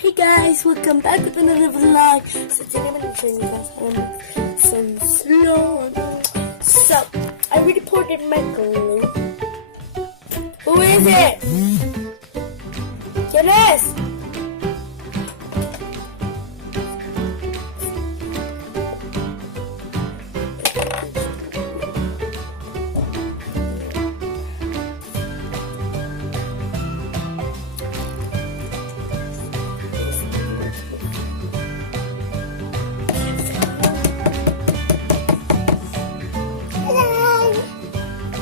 Hey guys, welcome back with another vlog. So today I'm going to show you guys how to make some slime. So, I already poured in my glue. Who is it? ¿Quién es?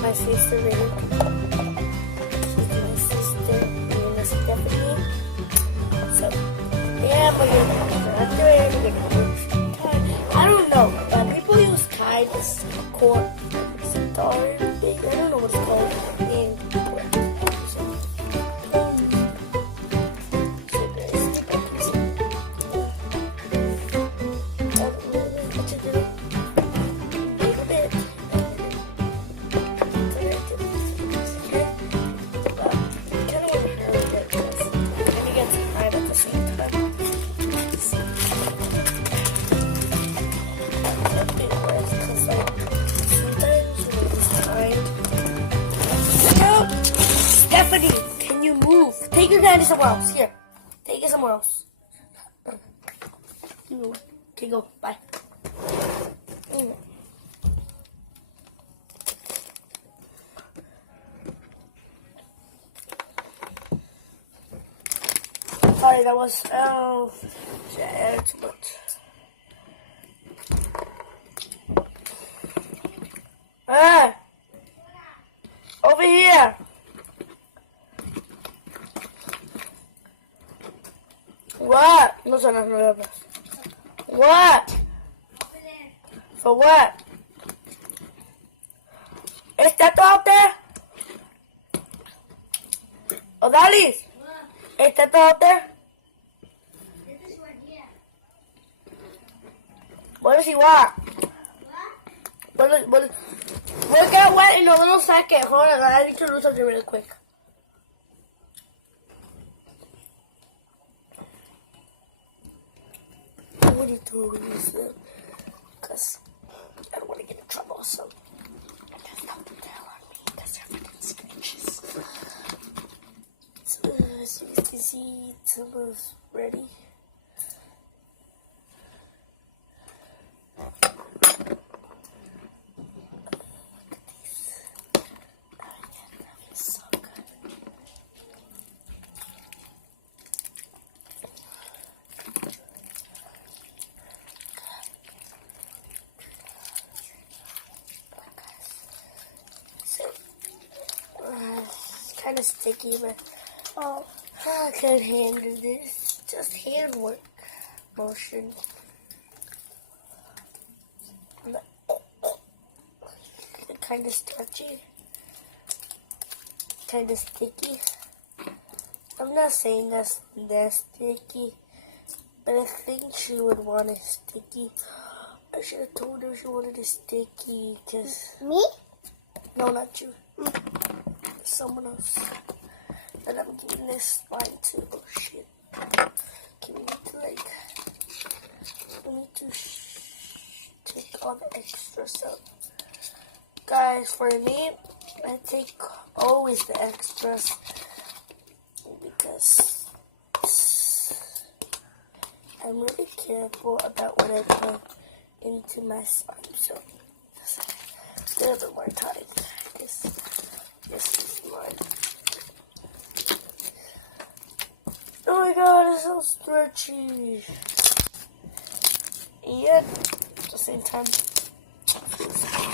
My sister Ray. She's my sister, name is Stephanie. So, yeah, we're gonna I don't know. People use Tide as corn star thing. I don't know what it's called. Stephanie, can you move? Take your candy somewhere else. Here. Take it somewhere else. Okay, go. Bye. Sorry, that was too much. Over here. What? No son las nuevas. What? For what? ¿Está todo usted? Odalis? ¿Está todo usted? What does he want? We'll get wet in a little second. Hold on, I need to do something really quick. What are you doing with it? Because I don't want to get in trouble, so just don't tell on me because they're freaking scratches. So, as you can see, it's almost ready. Kind of sticky, but I can handle this. Just hand work motion. Kind of stretchy, kind of sticky. I'm not saying that's sticky, but I think she would want it sticky. I should have told her she wanted it sticky. Me? No, not you. Someone else. And I'm giving this slime to. Oh shit. Okay, we need to take all the extra stuff. Guys, for me, I take always the extras because I'm really careful about what I put into my slime. So, just a little bit more time. This is mine. Oh my god, it's so stretchy. Yet, at the same time,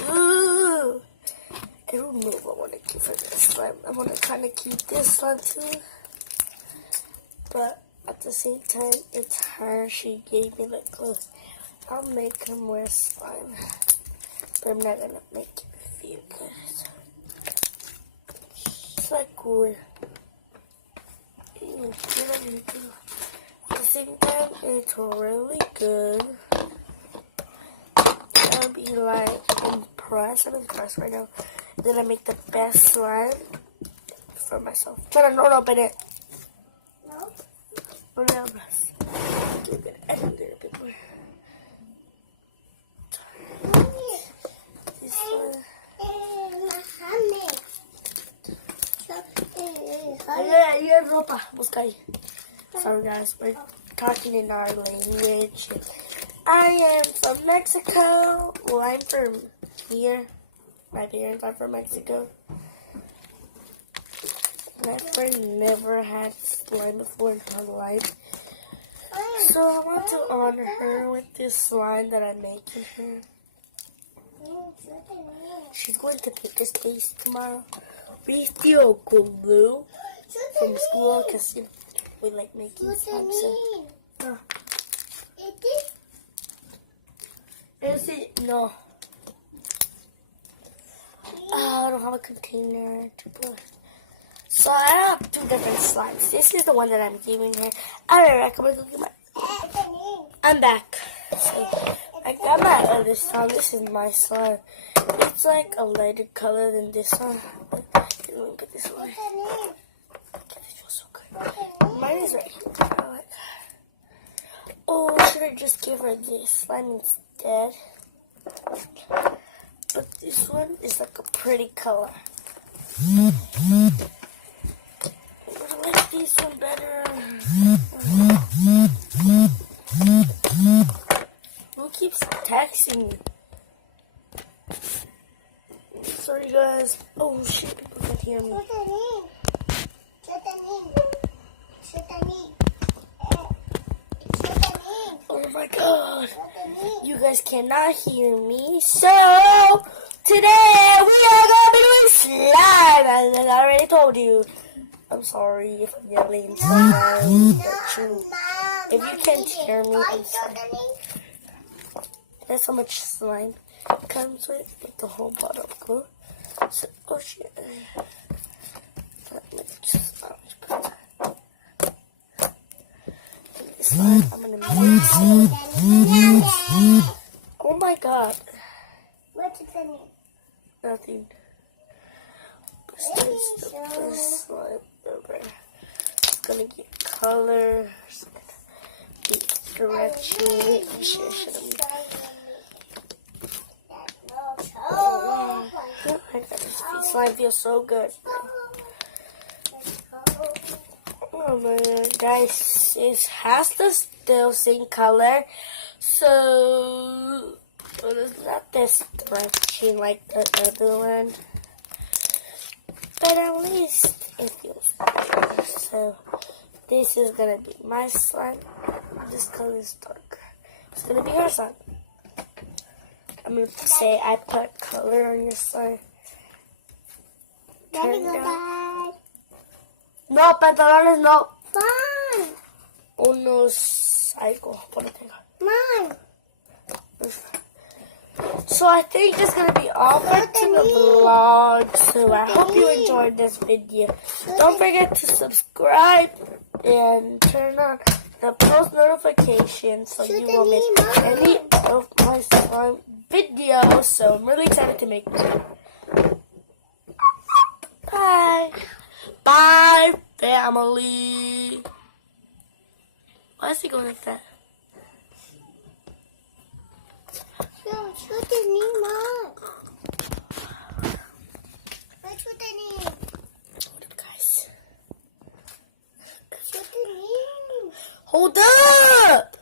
I don't know what I want to keep for this slime. I want to kind of keep this slime too. But at the same time, it's her. She gave me the clothes. I'll make her wear slime. But I'm not going to make it feel good. It's like cool. At the same time, it's really good. I'll be like impressed. I'm impressed right now. Then I make the best slime for myself. But I don't open it. No. palabras. You're gonna edit a little bit more. This one. Yeah, ropa. Busca ahí. Sorry guys, we're talking in our language. I am from Mexico. Well, I'm from here. My parents are from Mexico. My friend never had slime before in her life. So I want to honor her with this slime that I'm making her. She's going to take a space tomorrow. Vestido con blue from school because we like making slime. So. No. I don't have a container to put. So I have two different slimes. This is the one that I'm giving her. Alright, I'm gonna go get my. I'm back. So I got my other slime. This is my slime. It's like a lighter color than this one. Look at this one. It feels so good. Mine is right here. Oh, should I just give her this slime instead? But this one is like a pretty color. I like this one better. Who keeps texting me? Sorry guys. Oh shit, people can hear me. Oh my god. You guys cannot hear me. So today we are gonna be doing slime, as I already told you. I'm sorry if I'm yelling so loud, but if you can't hear me, I'm sorry. That's how much slime comes with the whole bottle of glue. So, oh shit. Slime, I'm gonna mix it. Oh my god. What's the name? Nothing. Besides the first slime over. It's gonna get color. It's gonna get direction. Oh my god, this slime feels so good. Oh man, guys, it has the still same color, so it's not this stretchy like the other one, but at least it feels better. So this is gonna be my slime. This color is darker. It's gonna be her slime. I'm gonna say I put color on your slime. Daddy, go back. No, pantalones no. Fine. Unos psycho. Mom. So I think it's gonna be all for the vlog. So I hope you enjoyed this video. Don't forget to subscribe and turn on the post notifications so you won't miss any of my slime videos. So I'm really excited to make them. Bye. Bye, family. Why is he going like that? Shoot the knee, Mom. Shoot the knee. Hold up, guys. Shoot the knee. Hold up!